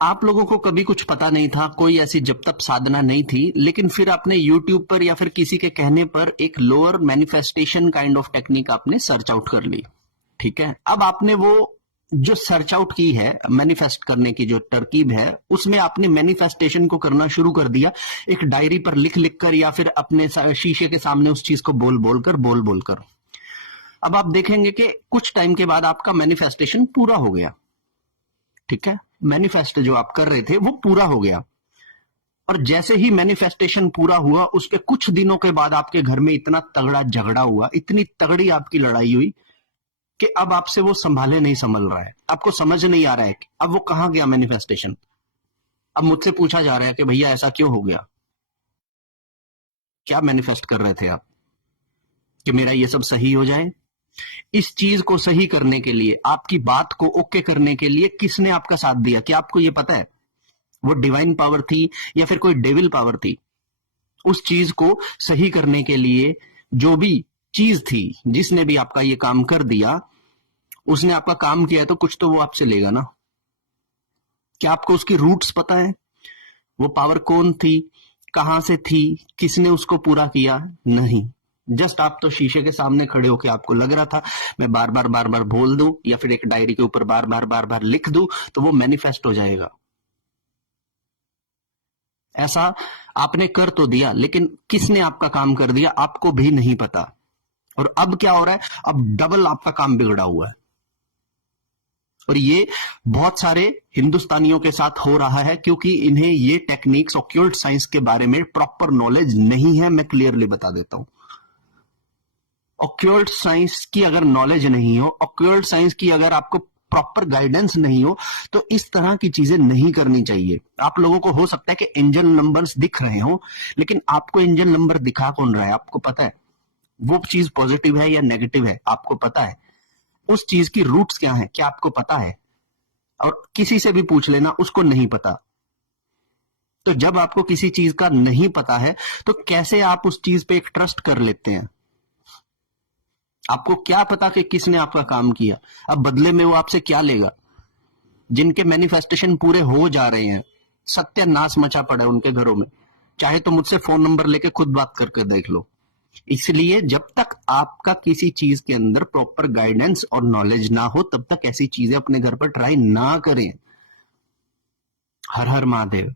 आप लोगों को कभी कुछ पता नहीं था, कोई ऐसी जब तक साधना नहीं थी, लेकिन फिर आपने यूट्यूब पर या फिर किसी के कहने पर एक lower manifestation kind of technique आपने सर्च आउट कर ली। ठीक है, अब आपने वो जो सर्च आउट की है मैनिफेस्ट करने की जो तरकीब है, उसमें आपने मैनिफेस्टेशन को करना शुरू कर दिया, एक डायरी पर लिख लिख कर या फिर अपने शीशे के सामने उस चीज को बोल बोल कर। अब आप देखेंगे कि कुछ टाइम के बाद आपका मैनिफेस्टेशन पूरा हो गया। ठीक है, मैनिफेस्ट जो आप कर रहे थे वो पूरा हो गया, और जैसे ही मैनिफेस्टेशन पूरा हुआ उसके कुछ दिनों के बाद आपके घर में इतना तगड़ा झगड़ा हुआ, इतनी तगड़ी आपकी लड़ाई हुई कि अब आपसे वो संभाले नहीं संभल रहा है, आपको समझ नहीं आ रहा है कि अब वो कहां गया मैनिफेस्टेशन। अब मुझसे पूछा जा रहा है कि भैया ऐसा क्यों हो गया, क्या मैनिफेस्ट कर रहे थे आप कि मेरा ये सब सही हो जाए। इस चीज को सही करने के लिए, आपकी बात को ओके करने के लिए किसने आपका साथ दिया, क्या आपको ये पता है? वो डिवाइन पावर थी या फिर कोई डेविल पावर थी? उस चीज को सही करने के लिए जो भी चीज थी, जिसने भी आपका ये काम कर दिया, उसने आपका काम किया है तो कुछ तो वो आपसे लेगा ना। क्या आपको उसकी रूट्स पता है? वो पावर कौन थी, कहां से थी, किसने उसको पूरा किया? नहीं। जस्ट आप तो शीशे के सामने खड़े होकर आपको लग रहा था मैं बार बार बोल दूं या फिर एक डायरी के ऊपर बार बार लिख दूं तो वो मैनिफेस्ट हो जाएगा। ऐसा आपने कर तो दिया, लेकिन किसने आपका काम कर दिया आपको भी नहीं पता। और अब क्या हो रहा है, अब डबल आपका काम बिगड़ा हुआ है। और ये बहुत सारे हिंदुस्तानियों के साथ हो रहा है क्योंकि इन्हें ये टेक्निक्स ऑक्यूल्ट साइंस के बारे में प्रॉपर नॉलेज नहीं है। मैं क्लियरली बता देता हूं, ऑक्यूल्ट साइंस की अगर नॉलेज नहीं हो, ऑक्यूल्ट साइंस की अगर आपको प्रॉपर गाइडेंस नहीं हो, तो इस तरह की चीजें नहीं करनी चाहिए। आप लोगों को हो सकता है कि एंजल नंबर्स दिख रहे हो, लेकिन आपको एंजल नंबर दिखा कौन रहा है आपको पता है? वो चीज पॉजिटिव है या नेगेटिव है आपको पता है? उस चीज की रूट्स क्या है क्या आपको पता है? और किसी से भी पूछ लेना, उसको नहीं पता। तो जब आपको किसी चीज का नहीं पता है तो कैसे आप उस चीज पे एक ट्रस्ट कर लेते हैं? आपको क्या पता कि किसने आपका काम किया, अब बदले में वो आपसे क्या लेगा? जिनके मैनिफेस्टेशन पूरे हो जा रहे हैं, सत्यानाश मचा पड़ा है उनके घरों में। चाहे तो मुझसे फोन नंबर लेके खुद बात करके देख लो। इसलिए जब तक आपका किसी चीज के अंदर प्रॉपर गाइडेंस और नॉलेज ना हो, तब तक ऐसी चीजें अपने घर पर ट्राई ना करें। हर हर महादेव।